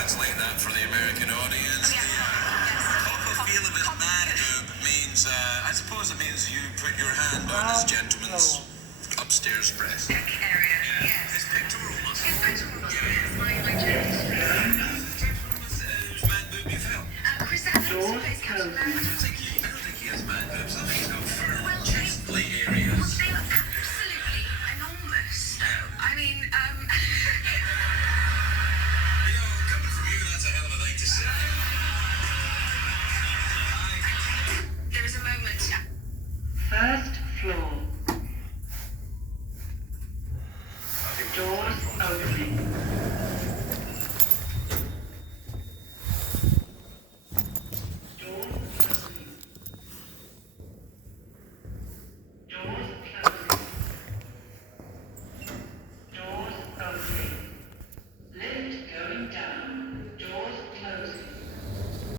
translate that for the American audience. Cockaphelibus means, I suppose it means you put your hand on this gentleman's upstairs breast. Area. Yeah. It's pectoral muscle. It's pectoral muscle, yes.